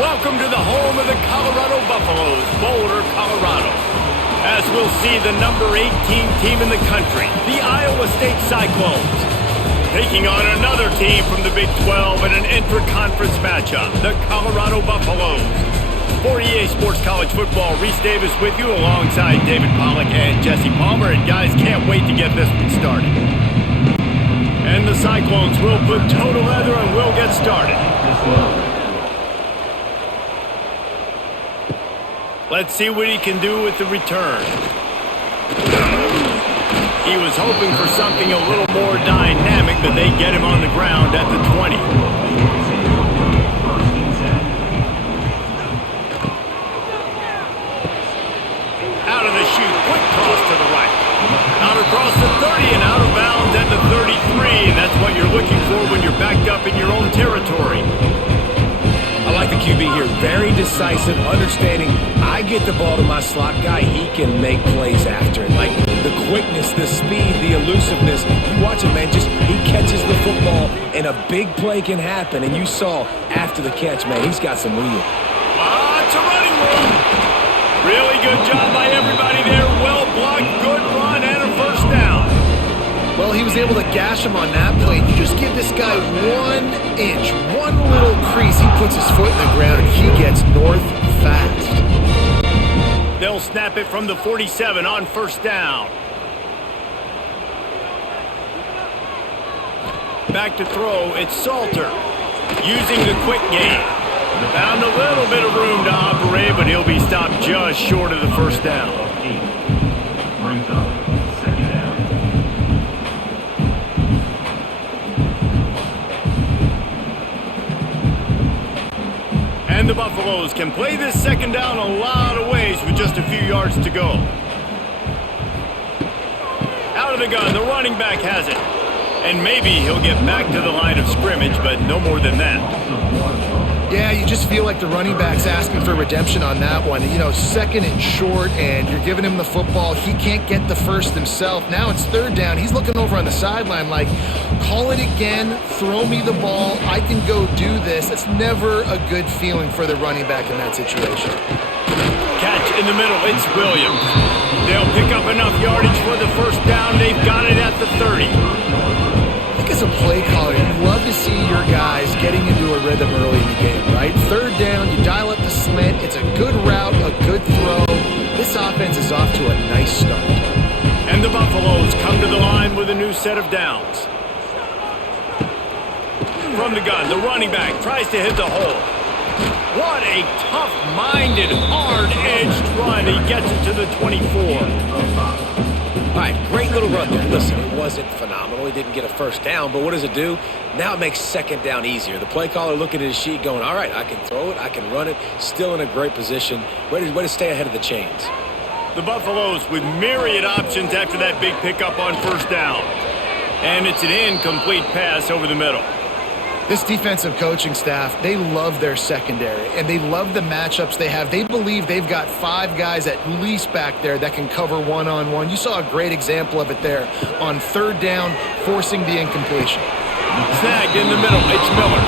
Welcome to the home of the Colorado Buffaloes, Boulder, Colorado. As we'll see the number 18 team in the country, the Iowa State Cyclones, taking on another team from the Big 12 in an intra-conference matchup, the Colorado Buffaloes. For EA Sports College Football, Reese Davis with you alongside David Pollack and Jesse Palmer. And guys, can't wait to get this one started. And the Cyclones will put toe to leather and we'll get started. Let's see what he can do with the return. He was hoping for something a little more dynamic, but they get him on the ground at the 20. Out of the chute, quick cross to the right. Out across the 30 and out of bounds at the 33. And that's what you're looking for when you're backed up in your own territory. I like the QB here. Very decisive, understanding. I get the ball to my slot guy, he can make plays after it. Like the quickness, the speed, the elusiveness. You watch it, man. Just he catches the football, and a big play can happen. And you saw after the catch, man, he's got some wheel. It's a running room. Really good job by everybody there. Well blocked, good run, and a first down. Well, he was able to gash him on that play. You just give this guy 1 inch, one little crease. He puts his foot in the ground, and he gets north fast. They'll snap it from the 47 on first down. Back to throw, it's Salter. Using the quick game. Found a little bit of room to operate, but he'll be stopped just short of the first down. And the Buffaloes can play this second down a lot of ways with just a few yards to go. Out of the gun, the running back has it. And maybe he'll get back to the line of scrimmage, but no more than that. Yeah, you just feel like the running back's asking for redemption on that one. You know, second and short, and you're giving him the football. He can't get the first himself. Now it's third down. He's looking over on the sideline like, call it again, throw me the ball, I can go do this. It's never a good feeling for the running back in that situation. Catch in the middle, it's Williams. They'll pick up enough yardage for the first down. They've got it at the 30. I think as a play caller, you love to see your guys getting into a rhythm early in the game, right? Third down, you dial up the slant. It's a good route, a good throw. This offense is off to a nice start. And the Buffaloes come to the line with a new set of downs. From the gun, the running back tries to hit the hole. What a tough-minded, hard-edged run. He gets it to the 24. All right, great little run there. Listen, it wasn't phenomenal. He didn't get a first down, but what does it do? Now it makes second down easier. The play caller looking at his sheet going, all right, I can throw it, I can run it, still in a great position. Way to stay ahead of the chains. The Buffaloes with myriad options after that big pickup on first down. And it's an incomplete pass over the middle. This defensive coaching staff, they love their secondary, and they love the matchups they have. They believe they've got 5 guys at least back there that can cover one-on-one. You saw a great example of it there on third down, forcing the incompletion. Snagged in the middle, it's Miller.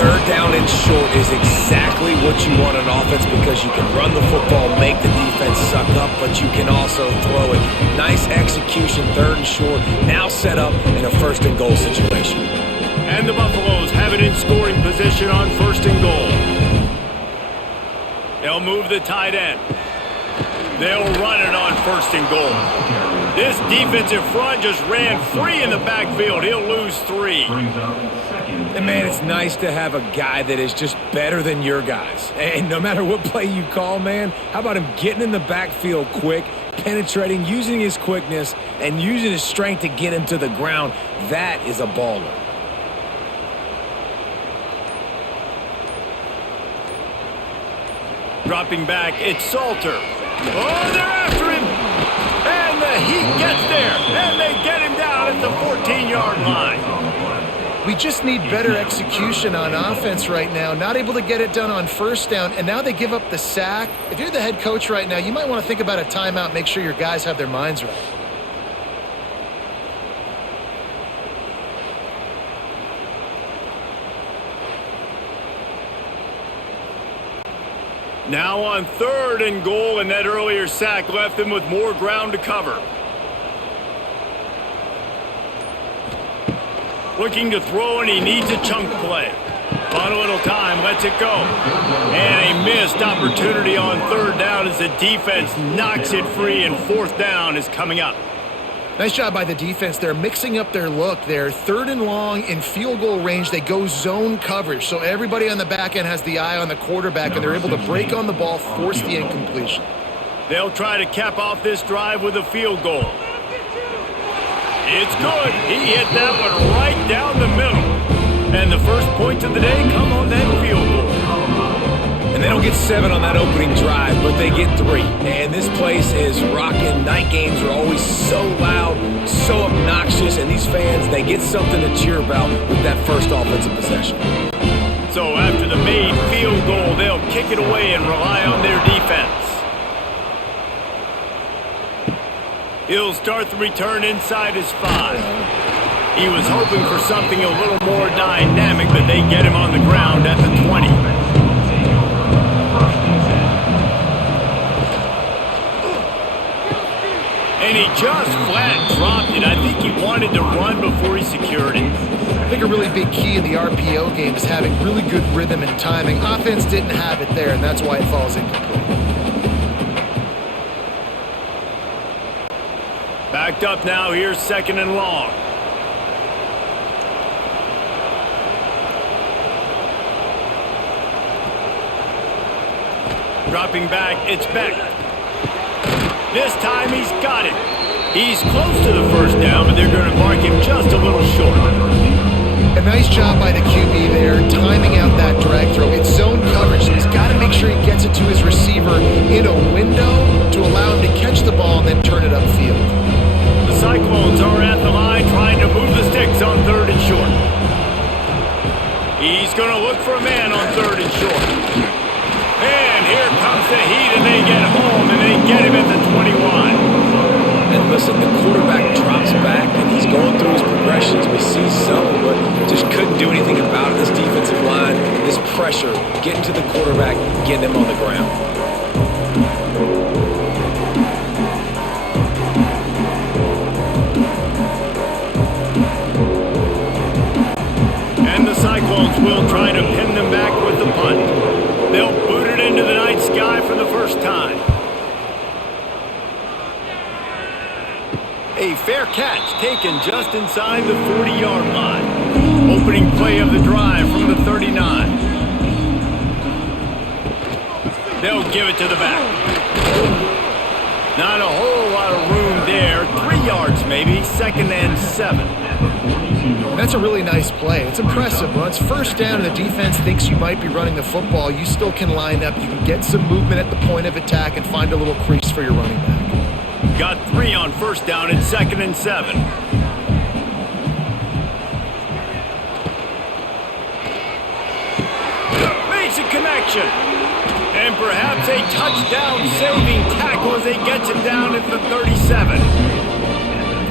Third down and short is exactly what you want on offense because you can run the football, make the defense suck up, but you can also throw it. Nice execution, third and short, now set up in a first and goal situation. And the Buffaloes have it in scoring position on first and goal. They'll move the tight end. They'll run it on first and goal. This defensive front just ran free in the backfield. He'll lose 3. And man, it's nice to have a guy that is just better than your guys. And no matter what play you call, man, how about him getting in the backfield quick, penetrating, using his quickness, and using his strength to get him to the ground? That is a baller. Dropping back, it's Salter. Oh, they're after him! And the Heat gets there, and they get him down at the 14-yard line. We just need better execution on offense right now. Not able to get it done on first down, and now they give up the sack. If you're the head coach right now, you might want to think about a timeout, make sure your guys have their minds right. Now on 3rd and goal, and that earlier sack left them with more ground to cover. Looking to throw, and he needs a chunk play. On a little time, lets it go. And a missed opportunity on 3rd down as the defense knocks it free, and 4th down is coming up. Nice job by the defense. They're mixing up their look. They're 3rd and long in field goal range. They go zone coverage. So everybody on the back end has the eye on the quarterback, and they're able to break on the ball, force the incompletion. They'll try to cap off this drive with a field goal. It's good. He hit that one right down the middle. And the first points of the day come on that field goal. And they don't get 7 on that opening drive, but they get 3. And this place is rocking. Night games are always so loud, so obnoxious, and these fans, they get something to cheer about with that first offensive possession. So after the made field goal, they'll kick it away and rely on their defense. He'll start the return inside his 5. He was hoping for something a little more dynamic, but they get him on the ground at the 20. And he just flat dropped it. I think he wanted to run before he secured it. I think a really big key in the RPO game is having really good rhythm and timing. Offense didn't have it there, and that's why it falls incomplete. Backed up now, here's 2nd and long. Dropping back, it's Beck. This time he's got it. He's close to the 1st down, but they're going to mark him just a little short. A nice job by the QB there, timing out that drag throw. It's zone coverage, so he's got to make sure he gets it to his receiver in a window to allow him to catch the ball and then turn it upfield. The Cyclones are at the line trying to move the sticks on 3rd and short. He's going to look for a man on 3rd and short. And here comes the heat, and they get home, and they get him at the 21. And listen, the quarterback drops back, and he's going through his progressions. We see some, but just couldn't do anything about it. This defensive line, this pressure, getting to the quarterback, getting him on the ground. And the Cyclones will try to pin them back with the punt. They'll boot it into the night sky for the first time. A fair catch taken just inside the 40-yard line. Opening play of the drive from the 39. They'll give it to the back. Not a whole lot of room there. 3 yards maybe, 2nd and 7. That's a really nice play. It's impressive. When it's 1st down and the defense thinks you might be running the football, you still can line up. You can get some movement at the point of attack and find a little crease for your running back. Got 3 on 1st down and 2nd and 7. Makes a connection. And perhaps a touchdown-saving tackle as they get him down at the 37.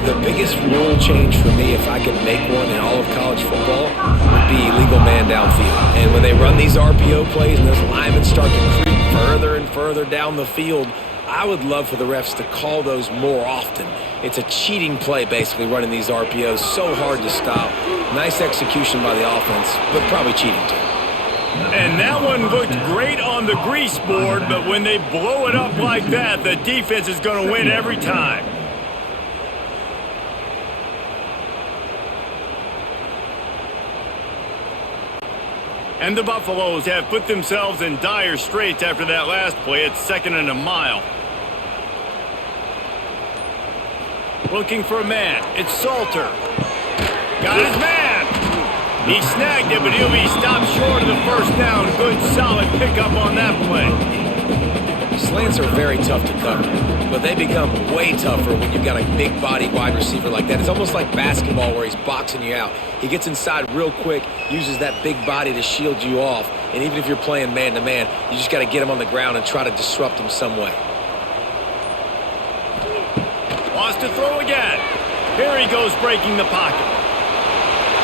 The biggest rule change for me, if I could make one in all of college football, would be illegal man downfield. And when they run these RPO plays and those linemen start to creep further and further down the field, I would love for the refs to call those more often. It's a cheating play, basically, running these RPOs. So hard to stop. Nice execution by the offense, but probably cheating too. And that one looked great on the grease board, but when they blow it up like that, the defense is going to win every time. And the Buffaloes have put themselves in dire straits after that last play. It's 2nd and a mile. Looking for a man. It's Salter. Got his man. He snagged it, but he'll be stopped short of the 1st down. Good, solid pickup on that play. Slants are very tough to cover, but they become way tougher when you've got a big body wide receiver like that. It's almost like basketball where he's boxing you out. He gets inside real quick, uses that big body to shield you off, and even if you're playing man-to-man, you just got to get him on the ground and try to disrupt him some way. Wants to throw again. Here he goes breaking the pocket.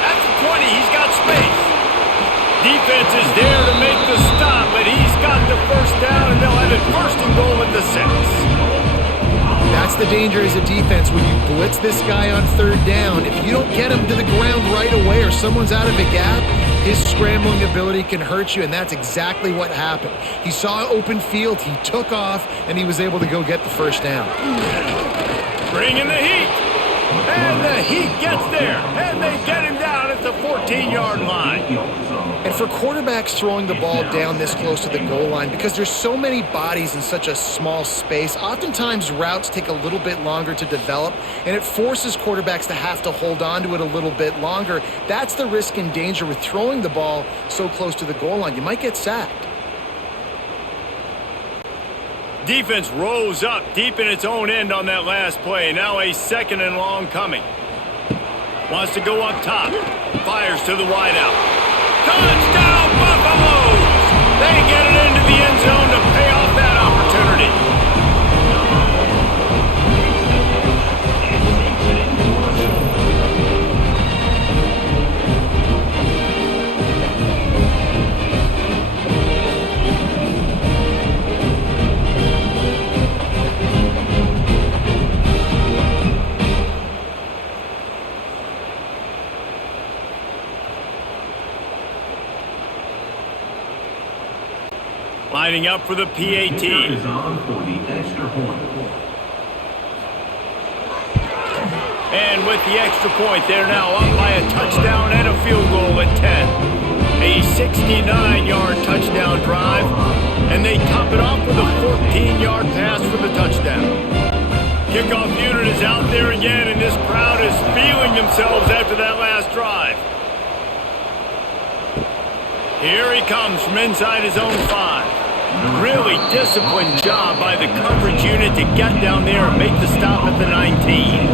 At the 20, he's got space. Defense is there to make the stop, but he's got the 1st down danger as a defense when you blitz this guy on third down. If you don't get him to the ground right away or someone's out of a gap, his scrambling ability can hurt you, and that's exactly what happened. He saw open field, he took off, and he was able to go get the first down. Bring in the heat. And the Heat gets there, and they get him down at the 14-yard line. And for quarterbacks throwing the ball down this close to the goal line, because there's so many bodies in such a small space, oftentimes routes take a little bit longer to develop, and it forces quarterbacks to have to hold on to it a little bit longer. That's the risk and danger with throwing the ball so close to the goal line. You might get sacked. Defense rose up deep in its own end on that last play. Now a 2nd and long coming. Wants to go up top. Fires to the wideout. Touchdown, Buffaloes! They get it into the end zone to pay off that opportunity. Lining up for the PAT. And with the extra point, they're now up by a touchdown and a field goal at 10. A 69-yard touchdown drive, and they top it off with a 14-yard pass for the touchdown. Kickoff unit is out there again, and this crowd is feeling themselves after that last drive. Here he comes from inside his own 5. Really disciplined job by the coverage unit to get down there and make the stop at the 19.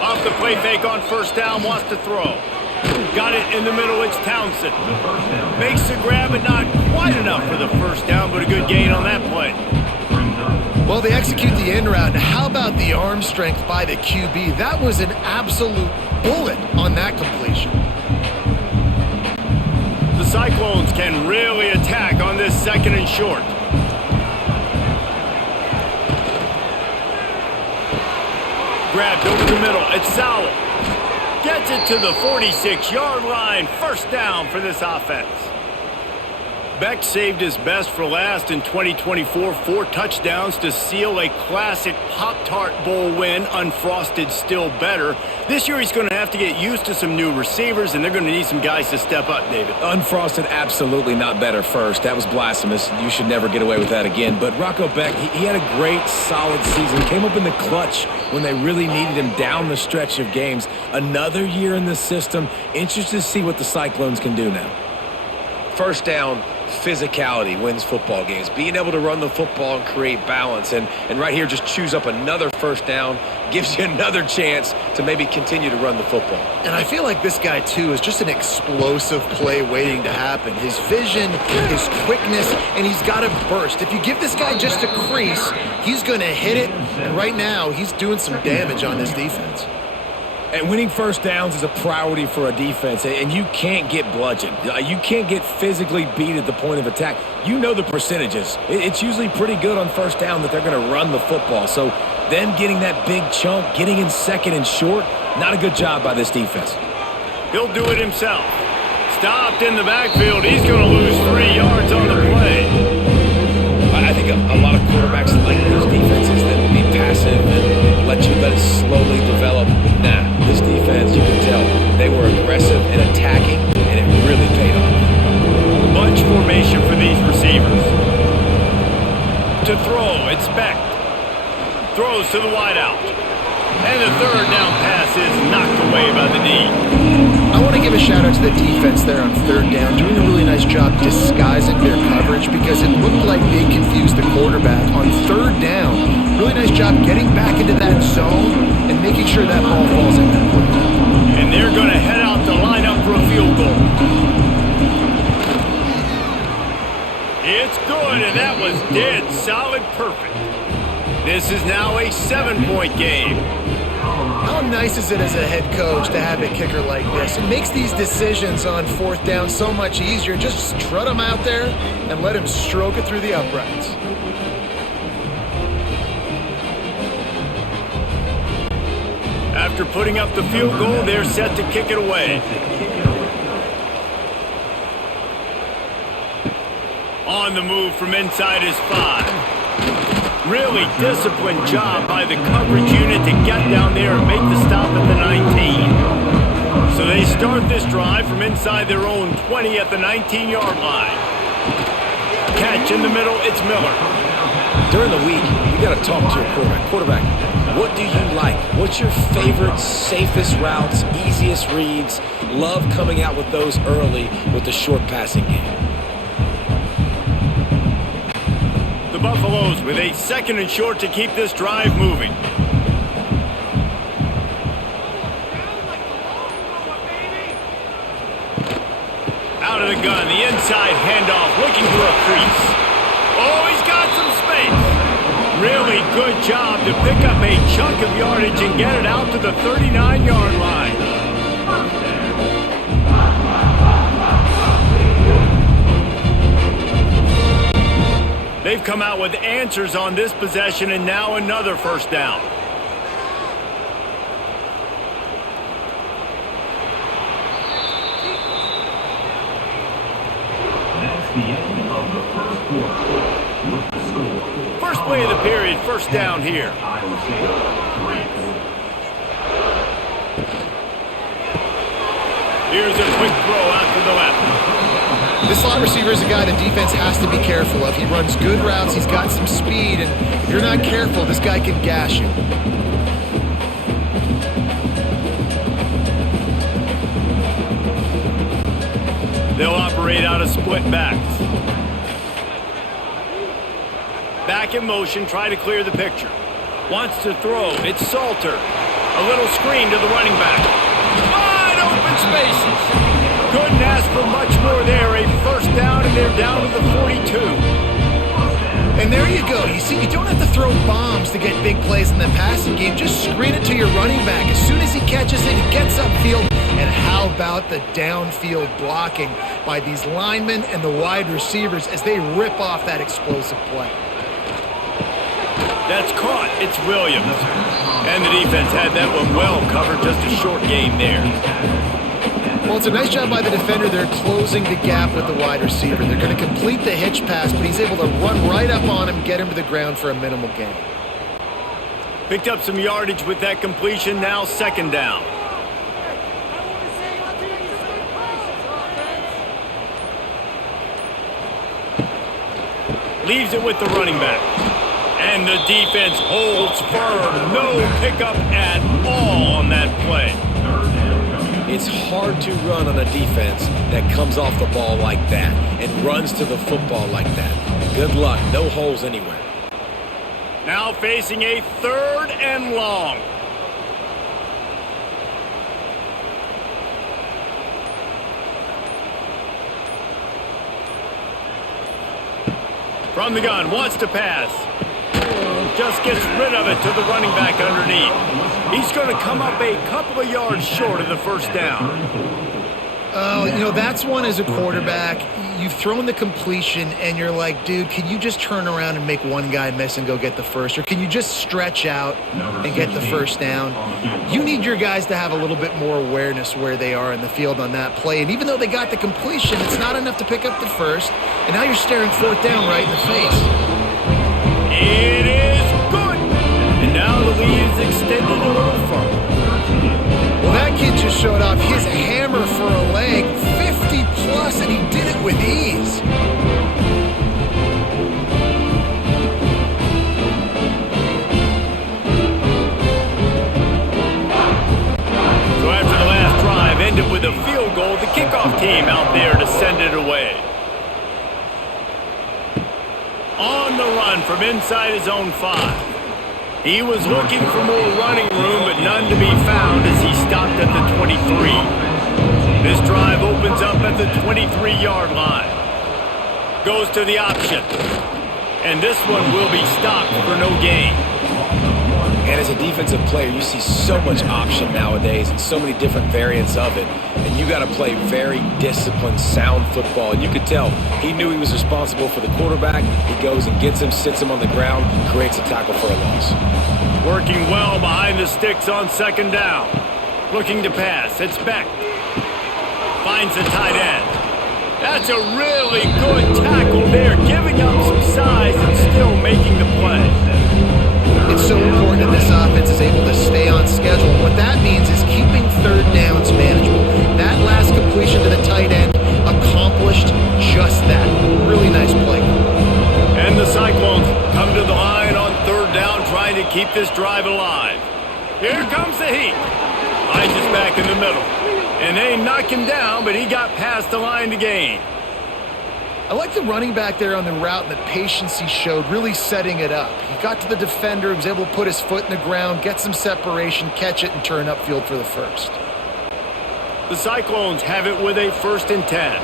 Off the play fake on first down, wants to throw. Got it in the middle, it's Townsend. Makes the grab, but not quite enough for the first down, but a good gain on that play. Well, they execute the end route. How about the arm strength by the QB? That was an absolute bullet on that completion. The Cyclones can really attack on this 2nd and short. Grabbed over the middle. It's Sowell. Gets it to the 46-yard line. First down for this offense. Beck saved his best for last in 2024. 4 touchdowns to seal a classic Pop-Tart Bowl win. Unfrosted still better. This year he's going to have to get used to some new receivers, and they're going to need some guys to step up, David. Unfrosted, absolutely not better first. That was blasphemous. You should never get away with that again. But Rocco Beck, he had a great, solid season. Came up in the clutch when they really needed him down the stretch of games. Another year in the system. Interested to see what the Cyclones can do now. First down, physicality wins football games. Being able to run the football and create balance. And right here, just choose up another first down. Gives you another chance to maybe continue to run the football. And I feel like this guy, too, is just an explosive play waiting to happen. His vision, his quickness, and he's got a burst. If you give this guy just a crease, he's going to hit it. And right now, he's doing some damage on this defense. And winning first downs is a priority for a defense, and you can't get bludgeoned. You can't get physically beat at the point of attack. You know the percentages. It's usually pretty good on first down that they're going to run the football. So them getting that big chunk, getting in 2nd and short, not a good job by this defense. He'll do it himself. Stopped in the backfield. He's going to lose 3 yards on the play. I think a lot of quarterbacks like those defenses that will be passive and let it slowly develop. Nah, this defense, you can tell, they were aggressive and attacking, and it really paid off. Bunch formation for these receivers. To throw, it's Beck. Throws to the wideout. And the 3rd down pass is knocked away by the D. I want to give a shout out to the defense there on 3rd down, doing a really nice job disguising their coverage because it looked like they confused the quarterback on 3rd down. Really nice job getting back into that zone and making sure that ball falls incomplete. And they're going to head out to line up for a field goal. It's good, and that was dead solid perfect. This is now a 7-point game. How nice is it as a head coach to have a kicker like this? It makes these decisions on 4th down so much easier. Just strut him out there and let him stroke it through the uprights. After putting up the field goal, they're set to kick it away. On the move from inside his 5. Really disciplined job by the coverage unit to get down there and make the stop at the 19. So they start this drive from inside their own 20 at the 19-yard line. Catch in the middle, it's Miller. During the week, you got to talk to your quarterback. Quarterback, what do you like? What's your favorite, safest routes, easiest reads? Love coming out with those early with the short passing game. The Buffaloes with a 2nd and short to keep this drive moving. Out of the gun, the inside handoff, looking for a crease. Oh, he's got some space. Really good job to pick up a chunk of yardage and get it out to the 39-yard line. They've come out with answers on this possession, and now another first down. That's the end of the first quarter. With the score. First play of the period, first down here. Iowa State 3. Here's a quick throw out to the left. This slot receiver is a guy the defense has to be careful of. He runs good routes. He's got some speed, and if you're not careful, this guy can gash you. They'll operate out of split backs. Back in motion, try to clear the picture. Wants to throw. It's Salter. A little screen to the running back. Wide open spaces. Couldn't ask for much more there. A first down, and they're down to the 42. And there you go. You see, you don't have to throw bombs to get big plays in the passing game. Just screen it to your running back. As soon as he catches it, he gets upfield. And how about the downfield blocking by these linemen and the wide receivers as they rip off that explosive play? That's caught. It's Williams. And the defense had that one well covered. Just a short game there. Well, it's a nice job by the defender. They're closing the gap with the wide receiver. They're going to complete the hitch pass, but he's able to run right up on him, get him to the ground for a minimal gain. Picked up some yardage with that completion. Now 2nd down. Leaves it with the running back. And the defense holds firm. No pickup at all on that play. It's hard to run on a defense that comes off the ball like that and runs to the football like that. Good luck. No holes anywhere. Now facing a 3rd and long. From the gun, wants to pass. Just gets rid of it to the running back underneath. He's going to come up a couple of yards short of the first down. That's one as a quarterback. You've thrown the completion, and you're like, dude, can you just turn around and make one guy miss and go get the first? Or can you just stretch out and get the first down? You need your guys to have a little bit more awareness where they are in the field on that play. And even though they got the completion, it's not enough to pick up the first. And now you're staring 4th down right in the face. It is good. And now the lead is extended a little further. Well, that kid just showed off his hammer for a leg, 50 plus, and he did it with ease. So after the last drive ended with a field goal, the kickoff team out there to send it away. On the run from inside his own 5. He was looking for more running room, but none to be found as he stopped at the 23. This drive opens up at the 23-yard line. Goes to the option. And this one will be stopped for no gain. And as a defensive player, you see so much option nowadays and so many different variants of it. And you got to play very disciplined, sound football. And you could tell he knew he was responsible for the quarterback. He goes and gets him, sits him on the ground, creates a tackle for a loss. Working well behind the sticks on second down. Looking to pass. It's Beck. Finds the tight end. That's a really good tackle there, giving up some size and still making the play. It's so important that this offense is able to stay on schedule. What that means is keeping third downs manageable. That last completion to the tight end accomplished just that. Really nice play. And the Cyclones come to the line on third down, trying to keep this drive alive. Here comes the heat. Finds us back in the middle. And they knock him down, but he got past the line to gain. I like the running back there on the route and the patience he showed, really setting it up. He got to the defender, was able to put his foot in the ground, get some separation, catch it, and turn upfield for the first. The Cyclones have it with a 1st and 10.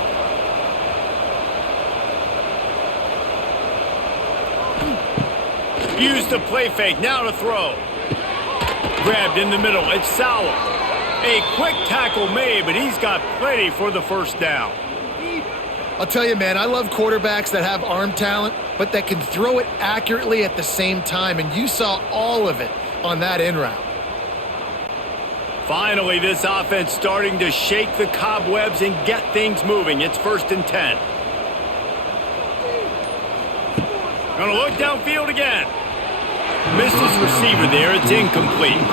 Used the play fake, now to throw. Grabbed in the middle, it's Sowell. A quick tackle made, but he's got plenty for the 1st down. I'll tell you, man, I love quarterbacks that have arm talent, but that can throw it accurately at the same time, and you saw all of it on that in route. Finally, this offense starting to shake the cobwebs and get things moving. It's 1st and 10. Gonna look downfield again. Missed his receiver there. It's incomplete.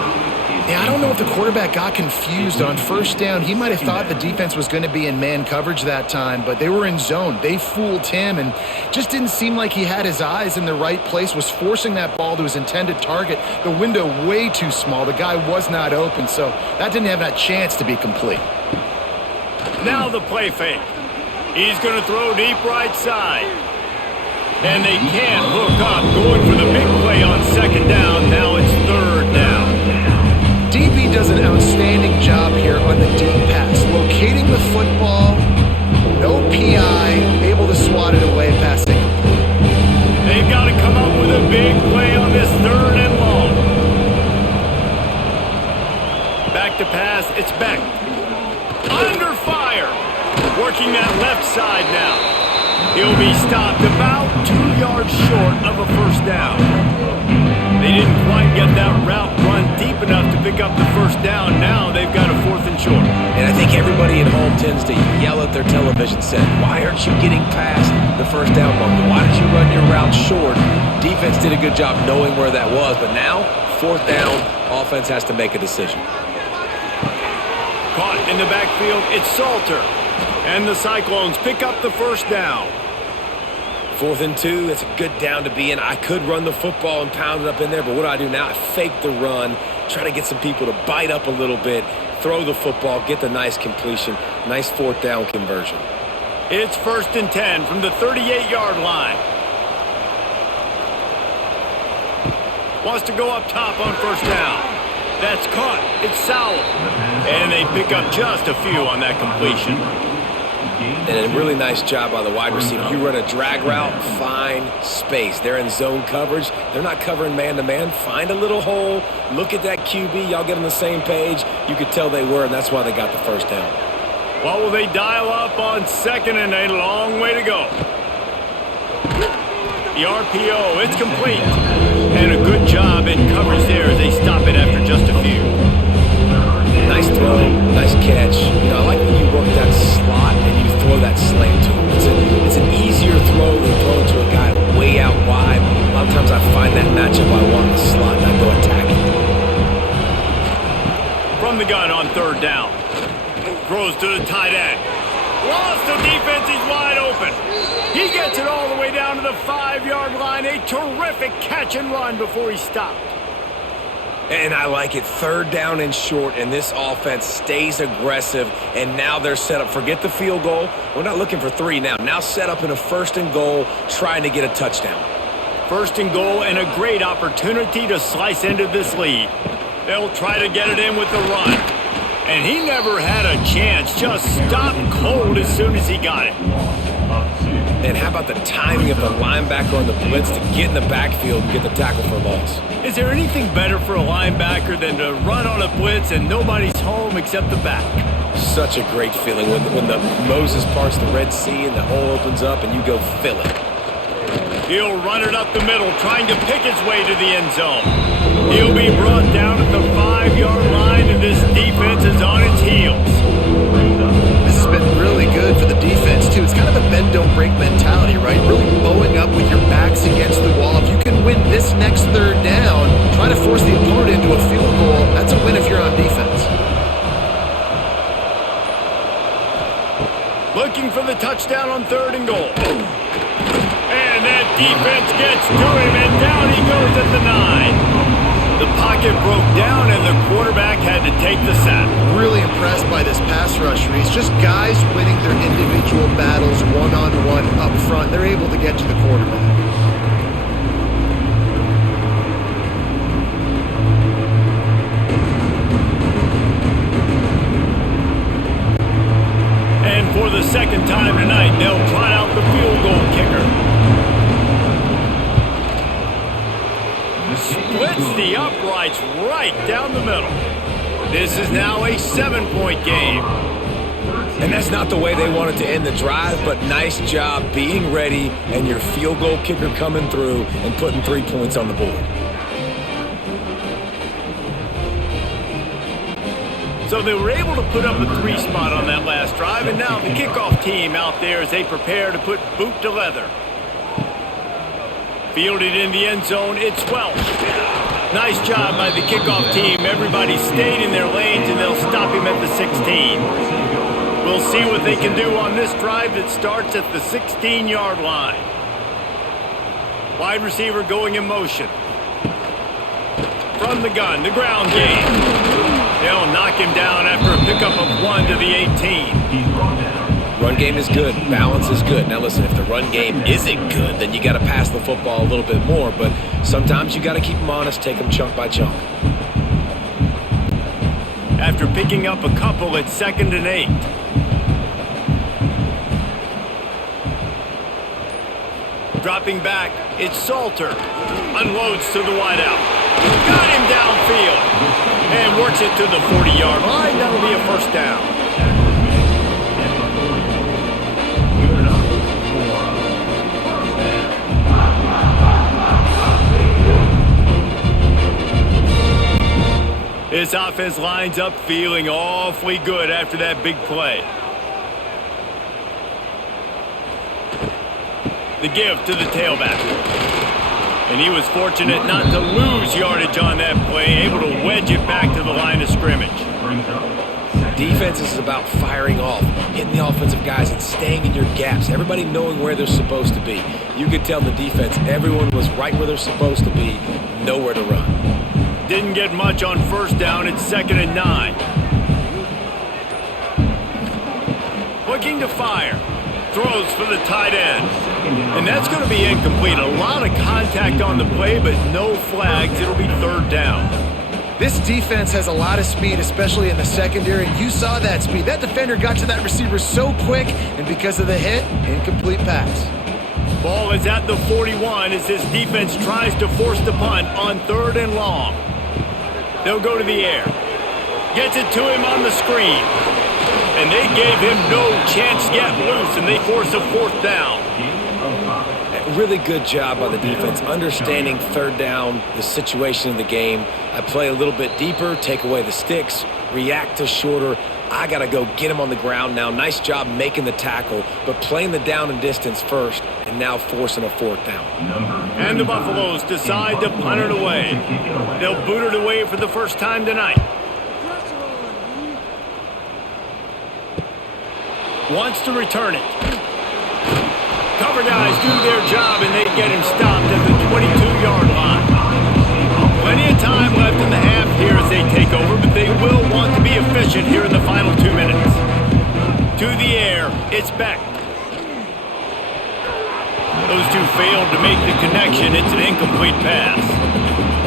Yeah, I don't know if the quarterback got confused on 1st down. He might have thought the defense was going to be in man coverage that time, but they were in zone. They fooled him and just didn't seem like he had his eyes in the right place, was forcing that ball to his intended target. The window way too small. The guy was not open, so that didn't have that chance to be complete. Now the play fake. He's going to throw deep right side. And they can't hook up, going for the big play on 2nd down. Now it's 3rd down. DB does an outstanding job here on the deep pass, locating the football, no PI, able to swat it away past it. They've got to come up with a big play on this 3rd and long. Back to pass, it's Beck. Under fire, working that left side now. He'll be stopped about 2 yards short of a 1st down. They didn't quite get that route run deep enough to pick up the 1st down. Now they've got a 4th and short. And I think everybody at home tends to yell at their television set, why aren't you getting past the 1st down marker? Why did you run your route short? Defense did a good job knowing where that was, but now, 4th down, offense has to make a decision. Caught in the backfield, it's Salter. And the Cyclones pick up the 1st down. 4th and 2, it's a good down to be in. I could run the football and pound it up in there, but what do I do now? I fake the run, try to get some people to bite up a little bit, throw the football, get the nice completion, nice 4th down conversion. It's 1st and 10 from the 38-yard line. Wants to go up top on 1st down. That's caught. It's Sowell. And they pick up just a few on that completion. And a really nice job by the wide receiver. You run a drag route, find space. They're in zone coverage. They're not covering man-to-man. Find a little hole. Look at that QB. Y'all get on the same page. You could tell they were, and that's why they got the 1st down. What will they dial up on 2nd and a long way to go? The RPO, it's complete. And a good job in coverage there as they stop it after just a few. Nice throw, nice catch. You know, I like when you work that slot and you throw that slant to him. It's an easier throw than throwing to a guy way out wide. A lot of times I find that matchup I want in the slot and I go attack it. From the gun on 3rd down. Throws to the tight end. Lost the defense, he's wide open. He gets it all the way down to the 5-yard line. A terrific catch and run before he stopped. And I like it. 3rd down and short, and this offense stays aggressive, and now they're set up. Forget the field goal. We're not looking for 3 now. Now set up in a 1st and goal, trying to get a touchdown. 1st and goal and a great opportunity to slice into this lead. They'll try to get it in with the run. And he never had a chance. Just stopped cold as soon as he got it. of 2. And how about the timing of the linebacker on the blitz to get in the backfield and get the tackle for a loss? Is there anything better for a linebacker than to run on a blitz and nobody's home except the back? Such a great feeling when the Moses parts the Red Sea and the hole opens up and you go fill it. He'll run it up the middle, trying to pick his way to the end zone. He'll be brought down at the 5-yard line, and this defense is on its heels. This has been really good for the defense, too. It's kind of a bend-don't-break mentality, right? Really bowing up with your backs against the wall. If you can win this next third down, try to force the opponent into a field goal, that's a win if you're on defense. Looking for the touchdown on 3rd and goal. And that defense gets to him, and down he goes at the 9. The pocket broke down, and the quarterback had to take the sack. Really impressed by this pass rush, Reese. Just guys winning their individual battles one-on-one up front. They're able to get to the quarterback. And for the second time tonight, they'll trot out the field goal kicker. Splits the uprights right down the middle. This is now a 7-point game. And that's not the way they wanted to end the drive, but nice job being ready and your field goal kicker coming through and putting 3 points on the board. So they were able to put up a 3 spot on that last drive, and now the kickoff team out there as they prepare to put boot to leather. Fielded in the end zone, it's Welch. Nice job by the kickoff team. Everybody stayed in their lanes, and they'll stop him at the 16. We'll see what they can do on this drive that starts at the 16-yard line. Wide receiver going in motion. From the gun, the ground game. They'll knock him down after a pickup of 1 to the 18. Run game is good. Balance is good. Now listen, if the run game isn't good, then you got to pass the football a little bit more. But sometimes you got to keep them honest, take them chunk by chunk. After picking up a couple at 2nd and 8. Dropping back, it's Salter. Unloads to the wideout. Got him downfield. And works it to the 40-yard line. That'll be a first down. This offense lines up feeling awfully good after that big play. The give to the tailback. And he was fortunate not to lose yardage on that play, able to wedge it back to the line of scrimmage. Defense is about firing off, hitting the offensive guys and staying in your gaps. Everybody knowing where they're supposed to be. You could tell the defense, everyone was right where they're supposed to be, nowhere to run. Didn't get much on first down. It's 2nd and 9. Looking to fire. Throws for the tight end. And that's going to be incomplete. A lot of contact on the play, but no flags. It'll be 3rd down. This defense has a lot of speed, especially in the secondary. You saw that speed. That defender got to that receiver so quick, and because of the hit, incomplete pass. Ball is at the 41 as this defense tries to force the punt on 3rd and long. They'll go to the air. Gets it to him on the screen. And they gave him no chance to get loose, and they force a 4th down. Really good job by the defense, understanding 3rd down, the situation of the game. I play a little bit deeper, take away the sticks, react to shorter. I got to go get him on the ground now. Nice job making the tackle, but playing the down and distance first, and now forcing a 4th down. And the Buffaloes decide to punt it away. They'll boot it away for the first time tonight. Wants to return it. Cover guys do their job, and they get him stopped at the 22-yard line. Plenty of time left in the half here as they take over, but they will want to be efficient here in the final 2 minutes. To the air, it's Beck. Those two failed to make the connection. It's an incomplete pass.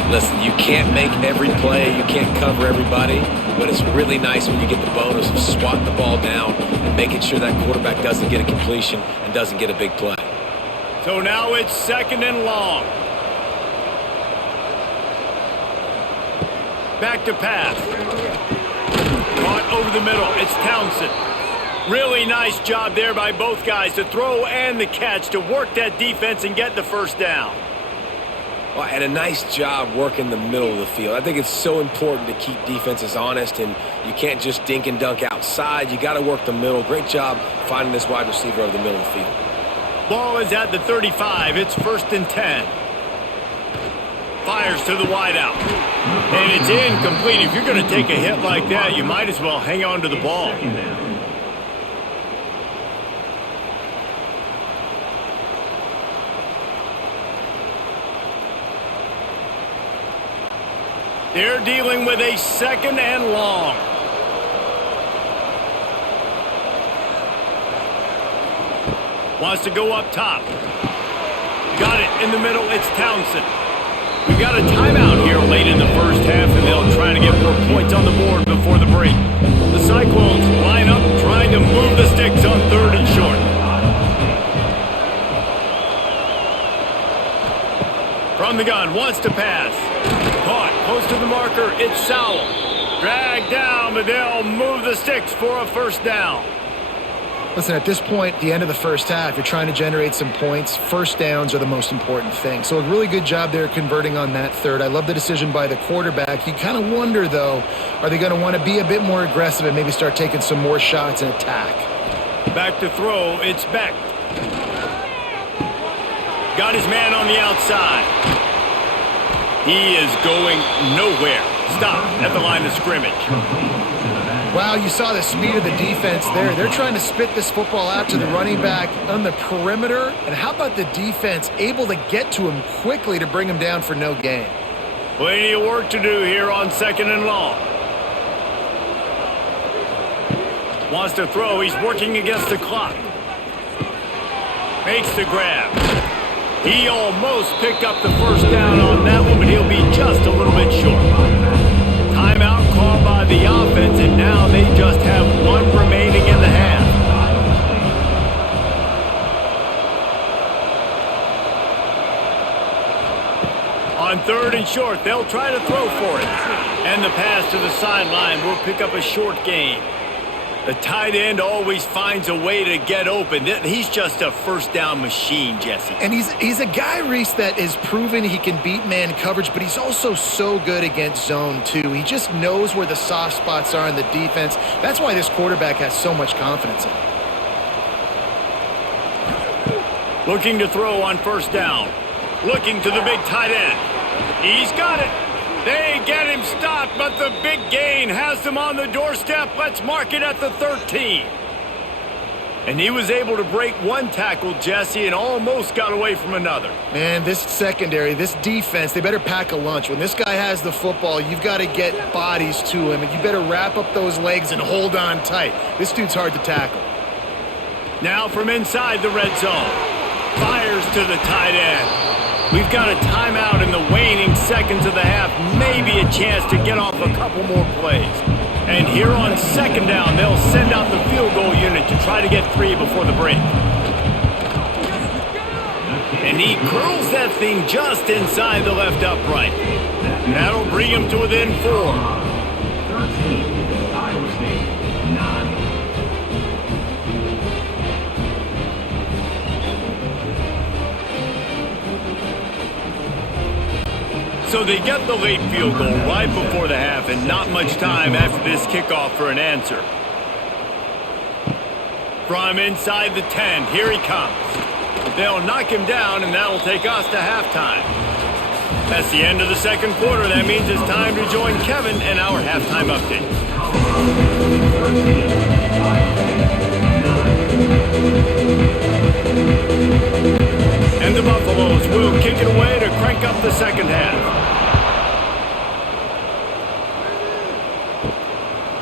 Listen, you can't make every play, you can't cover everybody, but it's really nice when you get the bonus of swatting the ball down and making sure that quarterback doesn't get a completion and doesn't get a big play. So now it's 2nd and long. Back to pass. Caught over the middle. It's Townsend. Really nice job there by both guys to throw and the catch to work that defense and get the first down. Well, and a nice job working the middle of the field. I think it's so important to keep defenses honest, and you can't just dink and dunk outside. You got to work the middle. Great job finding this wide receiver over the middle of the field. Ball is at the 35. It's 1st and 10. Fires to the wideout. And it's incomplete. If you're going to take a hit like that, you might as well hang on to the ball. They're dealing with a 2nd and long. Wants to go up top. Got it in the middle. It's Townsend. We've got a timeout here late in the first half, and they'll try to get more points on the board before the break. The Cyclones line up, trying to move the sticks on 3rd and short. From the gun, wants to pass. Caught, close to the marker, it's Sowell. Dragged down, but they'll move the sticks for a first down. Listen, at this point, the end of the first half, you're trying to generate some points. First downs are the most important thing. So a really good job there converting on that third. I love the decision by the quarterback. You kind of wonder, though, are they going to want to be a bit more aggressive and maybe start taking some more shots and attack? Back to throw, it's Beck. Got his man on the outside. He is going nowhere. Stop at the line of scrimmage. Wow, you saw the speed of the defense there. They're trying to spit this football out to the running back on the perimeter. And how about the defense able to get to him quickly to bring him down for no gain? Plenty of work to do here on 2nd and long. Wants to throw. He's working against the clock. Makes the grab. He almost picked up the first down on that one, but he'll be just a little bit short. Timeout called by the offense, and now they just have one remaining in the half. On 3rd and short, they'll try to throw for it. And the pass to the sideline will pick up a short gain. The tight end always finds a way to get open. He's just a first down machine, Jesse. And he's a guy, Reese, that has proven he can beat man coverage, but he's also so good against zone, too. He just knows where the soft spots are in the defense. That's why this quarterback has so much confidence in him. Looking to throw on 1st down. Looking to the big tight end. He's got it. They get him stopped, but the big gain has them on the doorstep. Let's mark it at the 13. And he was able to break one tackle, Jesse, and almost got away from another. Man, this secondary, this defense, they better pack a lunch. When this guy has the football, you've got to get bodies to him, and you better wrap up those legs and hold on tight. This dude's hard to tackle. Now from inside the red zone. Fires to the tight end. We've got a timeout in the waning seconds of the half. Maybe a chance to get off a couple more plays. And here on 2nd down, they'll send out the field goal unit to try to get 3 before the break. And he curls that thing just inside the left upright. That'll bring him to within 4. 13, Iowa State, 9. So they get the late field goal right before the half, and not much time after this kickoff for an answer. From inside the 10, here he comes. They'll knock him down, and that'll take us to halftime. That's the end of the 2nd quarter. That means it's time to join Kevin and our halftime update. And the Buffaloes will kick it away to crank up the 2nd half.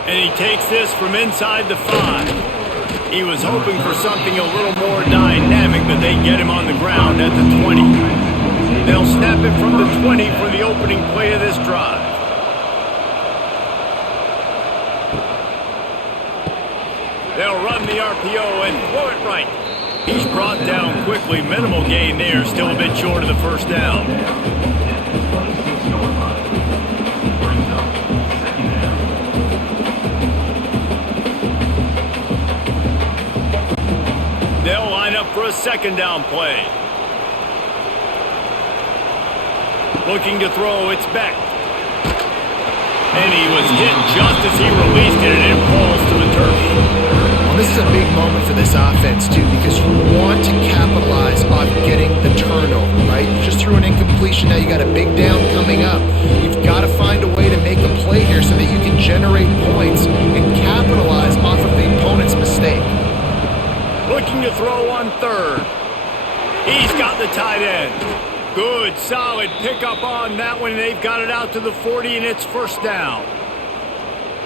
And he takes this from inside the 5. He was hoping for something a little more dynamic, but they get him on the ground at the 20. They'll snap it from the 20 for the opening play of this drive. They'll run the RPO and throw it right. He's brought down quickly. Minimal gain there. Still a bit short of the first down. They'll line up for a second down play. Looking to throw, it's Beck. And he was hit just as he released it, and it falls to the turf. Well, this is a big moment for this offense, too, because you want to capitalize on getting the turnover, right? You just threw an incompletion. Now you got a big down coming up. You've got to find a way to make a play here so that you can generate points and capitalize off of the opponent's mistake. Looking to throw on third. He's got the tight end. Good, solid pickup on that one. They've got it out to the 40, and it's first down.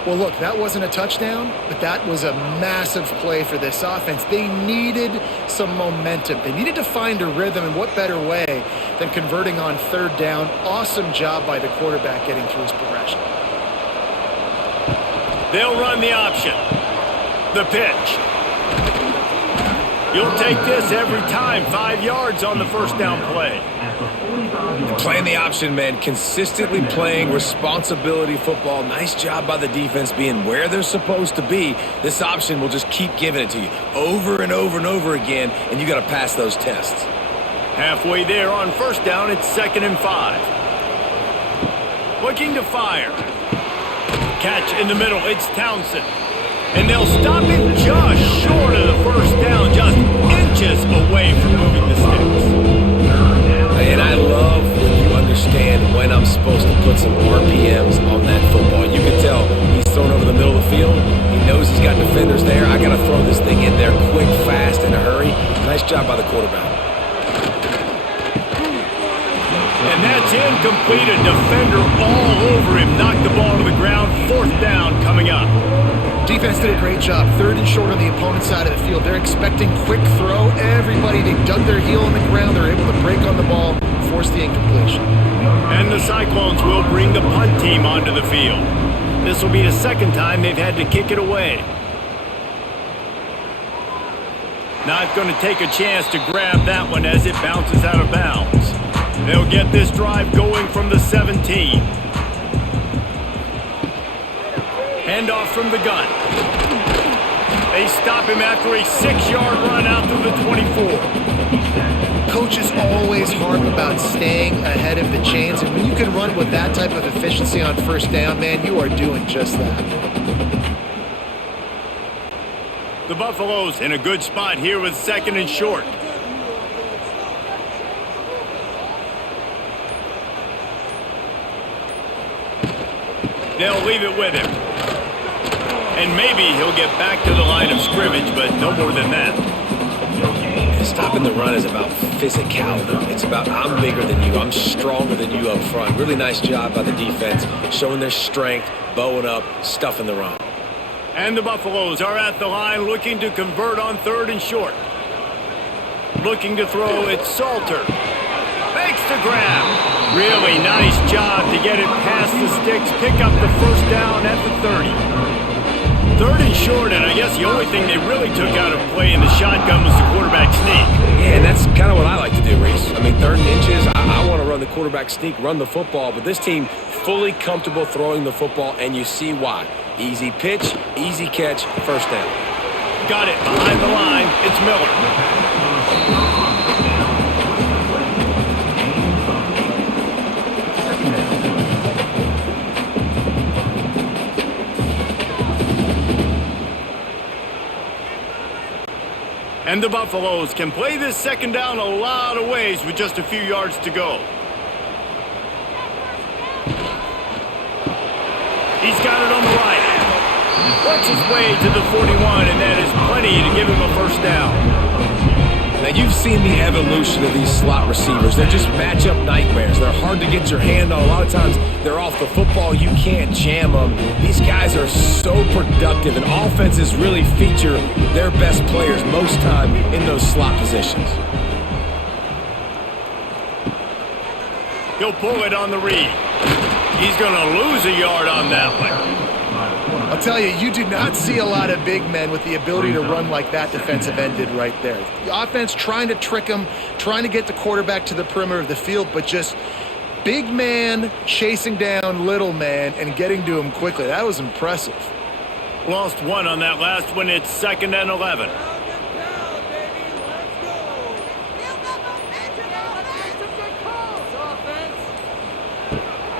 Well, look, that wasn't a touchdown, but that was a massive play for this offense. They needed some momentum. They needed to find a rhythm, and what better way than converting on third down. Awesome job by the quarterback getting through his progression. They'll run the option. The pitch. You'll take this every time. 5 yards on the first down play. Playing the option, man. Consistently playing responsibility football. Nice job by the defense being where they're supposed to be. This option will just keep giving it to you over and over and over again, and you got to pass those tests. Halfway there on first down, it's 2nd and 5. Looking to fire. Catch in the middle, it's Townsend. And they'll stop him just short of the first down, just inches away from moving the sticks. And I love when you understand when I'm supposed to put some RPMs on that football. You can tell he's thrown over the middle of the field. He knows he's got defenders there. I got to throw this thing in there quick, fast, in a hurry. Nice job by the quarterback. And that's incomplete. A defender all over him. Knocked the ball to the ground. 4th down coming up. Defense did a great job. 3rd and short on the opponent's side of the field. They're expecting quick throw. Everybody, they dug their heel on the ground. They're able to break on the ball, force the incompletion. And the Cyclones will bring the punt team onto the field. This will be the 2nd time they've had to kick it away. Not going to take a chance to grab that one as it bounces out of bounds. They'll get this drive going from the 17. Handoff from the gun. They stop him after a 6-yard run out to the 24. Coaches always harp about staying ahead of the chains, and when you can run with that type of efficiency on first down, man, you are doing just that. The Buffaloes in a good spot here with 2nd and short. They'll leave it with him. And maybe he'll get back to the line of scrimmage, but no more than that. And stopping the run is about physicality. It's about I'm bigger than you. I'm stronger than you up front. Really nice job by the defense, showing their strength, bowing up, stuffing the run. And the Buffaloes are at the line looking to convert on 3rd and short. Looking to throw, it's Salter. Makes the grab. Really nice job to get it past the sticks. Pick up the first down at the 30. 3rd and short, and I guess the only thing they really took out of play in the shotgun was the quarterback sneak. Yeah, and that's kind of what I like to do, Reese. I mean, 3rd and inches, I want to run the quarterback sneak, run the football, but this team fully comfortable throwing the football, and you see why. Easy pitch, easy catch, first down. Got it behind the line. It's Miller. And the Buffaloes can play this 2nd down a lot of ways with just a few yards to go. He's got it on the right. Works his way to the 41, and that is plenty to give him a first down. Now, you've seen the evolution of these slot receivers. They're just matchup nightmares. They're hard to get your hand on. A lot of times, they're off the football. You can't jam them. These guys are so productive, and offenses really feature their best players most time in those slot positions. He'll pull it on the read. He's going to lose a yard on that one. I'll tell you, you do not see a lot of big men with the ability to run like that defensive end did right there. The offense trying to trick him, trying to get the quarterback to the perimeter of the field, but just big man chasing down little man and getting to him quickly. That was impressive. Lost one on that last one. It's 2nd and 11.